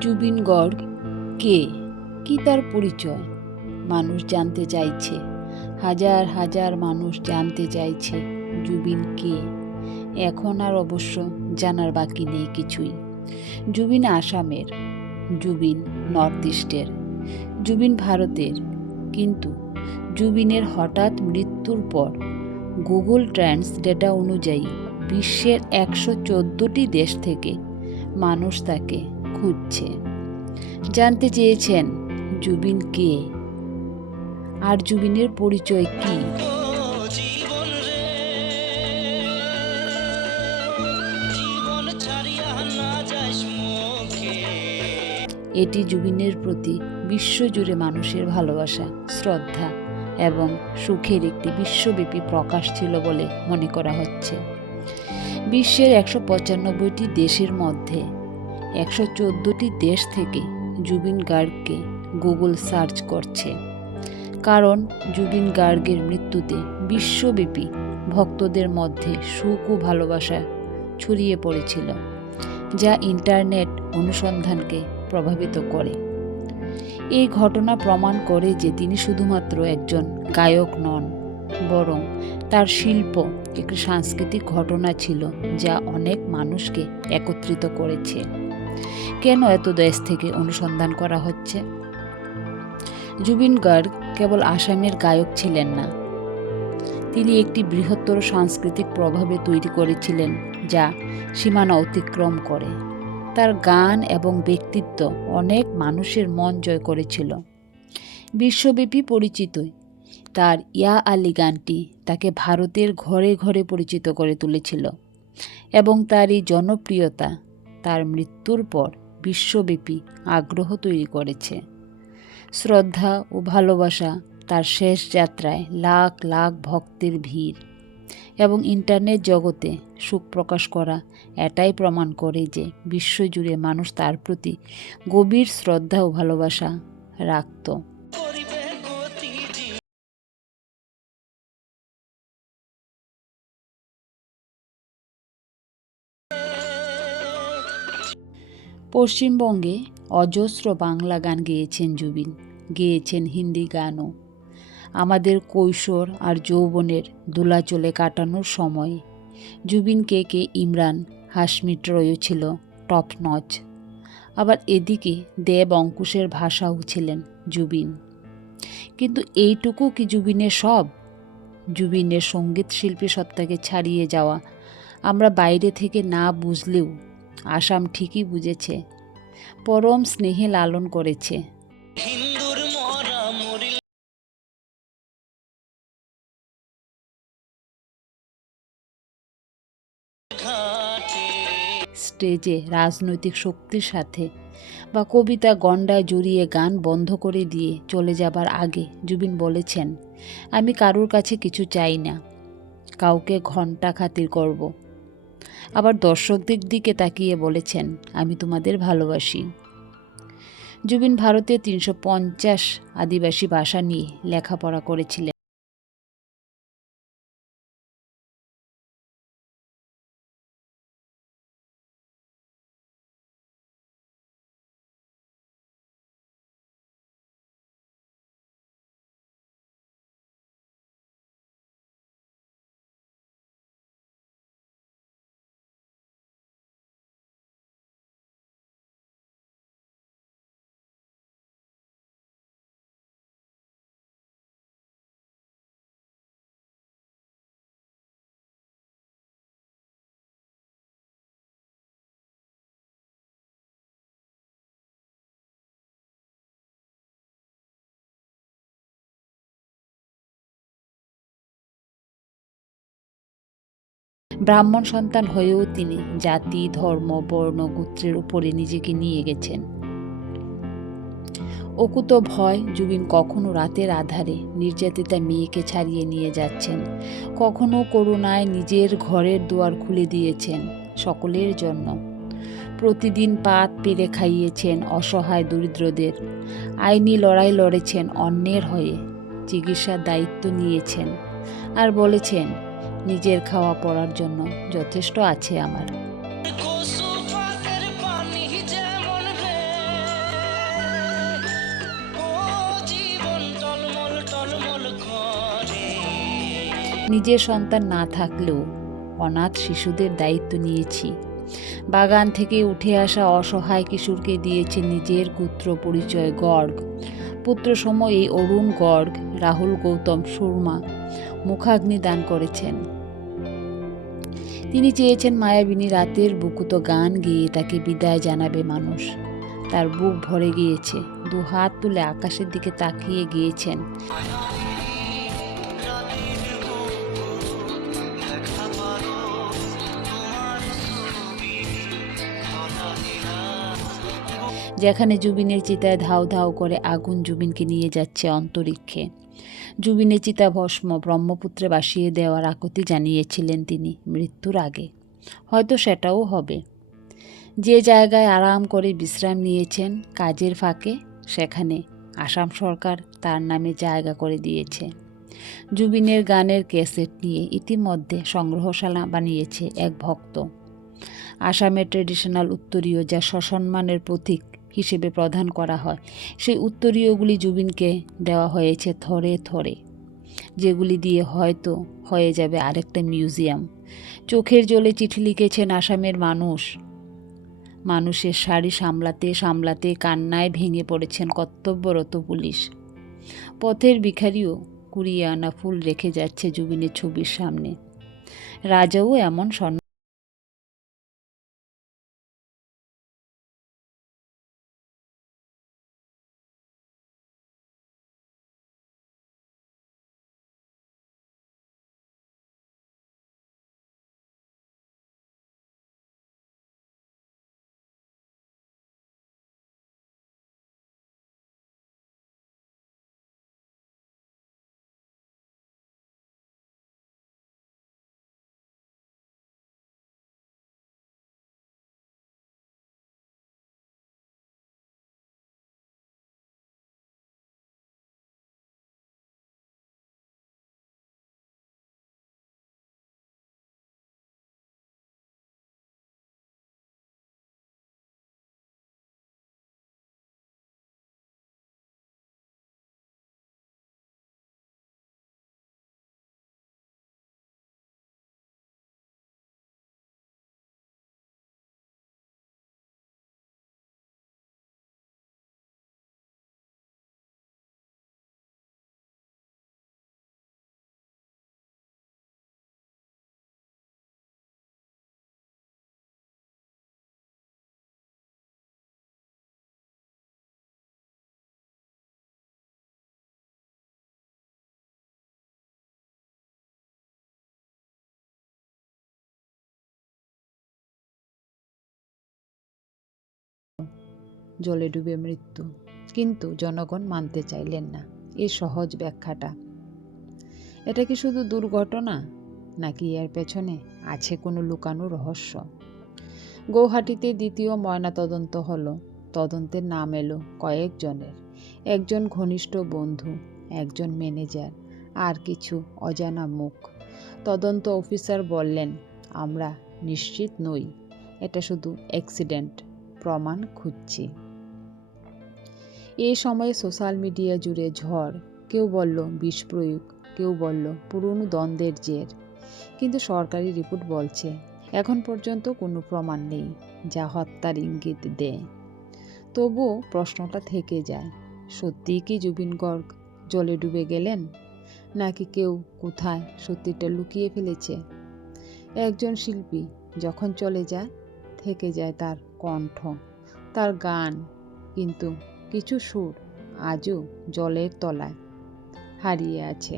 জুবিন গর্গ? কে? কি তার পরিচয়? মানুষ জানতে চাইছে। হাজার হাজার মানুষ জানতে চাইছে জুবিন কে। এখন আর অবশ্য জানার বাকি নেই কিছুই। জুবিন আসামের, জুবিন নর্থ ইস্টের। জুবিন ভারতের, কিন্তু জুবিনের হঠাৎ মৃত্যুর পর গুগল ট্রেন্ডস ডেটা অনুযায়ী বিশ্বের একশো চোদ্দোটি দেশ থেকে মানুষ তাকে খুঁজছে। জানতে চেয়েছেন, জুবিন কে? আর জুবিনের পরিচয় কি? এটি জুবিনের প্রতি বিশ্বজুড়ে মানুষের ভালোবাসা, শ্রদ্ধা এবং সুখের একটি বিশ্বব্যাপী প্রকাশ ছিল বলে মনে করা হচ্ছে। বিশ্বের একশো পঁচানব্বইটি দেশের মধ্যে একশো চোদ্দোটি দেশ থেকে জুবিন গার্গকে গুগল সার্চ করছে। কারণ জুবিন গার্গের মৃত্যুতে বিশ্বব্যাপী ভক্তদের মধ্যে সুখ ও ভালোবাসা ছড়িয়ে পড়েছিল, যা ইন্টারনেট অনুসন্ধানকে প্রভাবিত করে। এই ঘটনা প্রমাণ করে যে তিনি শুধুমাত্র একজন গায়ক নন, বরং তার শিল্প একটি সাংস্কৃতিক ঘটনা ছিল যা অনেক মানুষকে একত্রিত করেছে। কেন এত দেশ থেকে অনুসন্ধান করা হচ্ছে? জুবিন গার্গ কেবল আসামের গায়ক ছিলেন না। তিনি একটি বৃহত্তর সাংস্কৃতিক প্রভাবে তৈরি করেছিলেন, যা সীমানা অতিক্রম করে। তার গান এবং ব্যক্তিত্ব অনেক মানুষের মন জয় করেছিল। বিশ্বব্যাপী পরিচিত, তার ইয়া আলী গানটি তাকে ভারতের ঘরে ঘরে পরিচিত করে তুলেছিল এবং তার এই জনপ্রিয়তা তার মৃত্যুর পর বিশ্বব্যাপী আগ্রহ তৈরি করেছে। শ্রদ্ধা ও ভালোবাসা তার শেষ যাত্রায় লাখ লাখ ভক্তের ভিড় এবং ইন্টারনেট জগতে সুখ প্রকাশ করা এটাই প্রমাণ করে যে বিশ্বজুড়ে মানুষ তার প্রতি গভীর শ্রদ্ধা ও ভালোবাসা রাখত। পশ্চিমবঙ্গে অজস্র বাংলা গান গেয়েছেন জুবিন, গেয়েছেন হিন্দি গানও। আমাদের কৈশোর আর যৌবনের দোলাচলে কাটানোর সময় জুবিন কে কে ইমরান হাসমি ট্রয়ও ছিল টপ নচ আবার এদিকে দেব অঙ্কুশের ভাষাও ছিলেন জুবিন। কিন্তু এইটুকু কি জুবিনের সব? জুবিনের সংগীত শিল্পী সত্তাকে ছাড়িয়ে যাওয়া আমরা বাইরে থেকে না বুঝলেও আসাম ঠিকই বুঝেছে। পরম স্নেহে লালন করেছে। স্টেজে রাজনৈতিক শক্তির সাথে বা কবিতা গণ্ডায় জড়িয়ে গান বন্ধ করে দিয়ে চলে যাবার আগে জুবিন বলেছেন আমি কারোর কাছে কিছু চাই না। কাউকে ঘণ্টা খাতির করব। আবার দর্শকদের দিকে তাকিয়ে বলেছেন, আমি তোমাদের ভালোবাসি। জুবিন ভারতে তিনশো পঞ্চাশ আদিবাসী ভাষা নিয়ে লেখাপড়া করেছিলেন। ব্রাহ্মণ সন্তান হয়েও তিনি জাতি, ধর্ম, বর্ণ, গোত্রের উপরে নিজেকে নিয়ে গেছেন। অকুত ভয় জুবিন কখনো রাতের আধারে নির্যাতিতা মেয়েকে ছাড়িয়ে নিয়ে যাচ্ছেন, কখনো করুণায় নিজের ঘরের দুয়ার খুলে দিয়েছেন সকলের জন্য। প্রতিদিন পাত পেরে খাইয়েছেন অসহায় দরিদ্রদের, আইনি লড়াই লড়েছেন অন্যের হয়ে, চিকিৎসার দায়িত্ব নিয়েছেন। আর বলেছেন নিজের খাওয়া পড়ার জন্য যথেষ্ট আছে আমার। নিজের সন্তান না থাকলেও অনাথ শিশুদের দায়িত্ব নিয়েছি। বাগান থেকে উঠে আসা অসহায় কিশোরকে দিয়েছে নিজের পুত্র পরিচয় গর্গ। পুত্র সময়ে অরুণ গর্গ, রাহুল গৌতম সুরমা মুখাগ্নি দান করেছেন। তিনি চেয়েছেন মায়াবিনী রাতের বুকুতো গান গেয়ে তাকে বিদায় জানাবে মানুষ। তার বুক ভরে গিয়েছে, দু হাত তুলে আকাশের দিকে তাকিয়ে গিয়েছেন। যেখানে জুবিনের চিতায় ধাও ধাও করে আগুন জুবিনকে নিয়ে যাচ্ছে অন্তরিক্ষে। জুবিনের চিতা ভস্ম ব্রহ্মপুত্রে বাসিয়ে দেওয়ার আকুতি জানিয়েছিলেন তিনি মৃত্যুর আগে। হয়তো সেটাও হবে। যে জায়গায় আরাম করে বিশ্রাম নিয়েছেন কাজের ফাঁকে, সেখানে আসাম সরকার তার নামে জায়গা করে দিয়েছে। জুবিনের গানের ক্যাসেট নিয়ে ইতিমধ্যে সংগ্রহশালা বানিয়েছে এক ভক্ত। আসামের ট্রেডিশনাল উত্তরীয় যা সসম্মানের প্রতীক হিসেবে প্রদান করা হয়। সেই উত্তরীয়গুলি জুবিনকে দেওয়া হয়েছে থরে থরে, যেগুলি দিয়ে হয়তো হয়ে যাবে আরেকটা মিউজিয়াম। চোখের জলে চিঠি লিখেছেন আসামের মানুষ। মানুষের শাড়ি সামলাতে সামলাতে কান্নায় ভেঙে পড়েছেন কর্তব্যরত পুলিশ। পথের ভিখারিও কুড়িয়ে আনা ফুল রেখে যাচ্ছে জুবিনের ছবির সামনে। রাজাও এমন স্বর্ণ জলে ডুবে মৃত্যু। কিন্তু জনগণ মানতে চাইলেন না। এ সহজ ব্যাখ্যাটা। এটা কি শুধু দুর্ঘটনা? নাকি এর পেছনে আছে কোনো লুকানো রহস্য? গৌহাটিতে দ্বিতীয় ময়নাতদন্ত হলো। তদন্তের নাম এলো কয়েকজনের। একজন ঘনিষ্ঠ বন্ধু, একজন ম্যানেজার, আর কিছু অজানা মুখ। তদন্ত অফিসার বললেন, আমরা নিশ্চিত নই। এটা শুধু অ্যাক্সিডেন্ট। প্রমাণ খুঁজছি। এই সময়ে সোশ্যাল মিডিয়া জুড়ে ঝড়। কেউ বলল, বিষ প্রয়োগ। কেউ বলল, পুরনো দ্বন্দ্বের জের। কিন্তু সরকারি রিপোর্ট বলছে, এখন পর্যন্ত কোনো প্রমাণ নেই, যা হত্যার ইঙ্গিত দেয়। তবুও প্রশ্নটা থেকে যায়, সত্যিই কি জুবিন গর্গ জলে ডুবে গেলেন? নাকি কেউ কোথায় সত্যিটা লুকিয়ে ফেলেছে? একজন শিল্পী যখন চলে যায়, থেকে যায় তার কণ্ঠ, তার গান। কিন্তু কিছু সুর আজও জলের তলায় হারিয়ে আছে।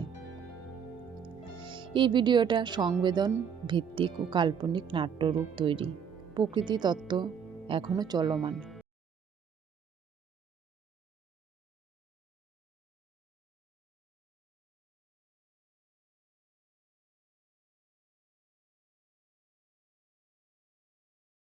এই ভিডিওটা সংবেদন ভিত্তিক ও কাল্পনিক নাট্যরূপ তৈরি। প্রকৃতি তত্ত্ব এখনও চলমান।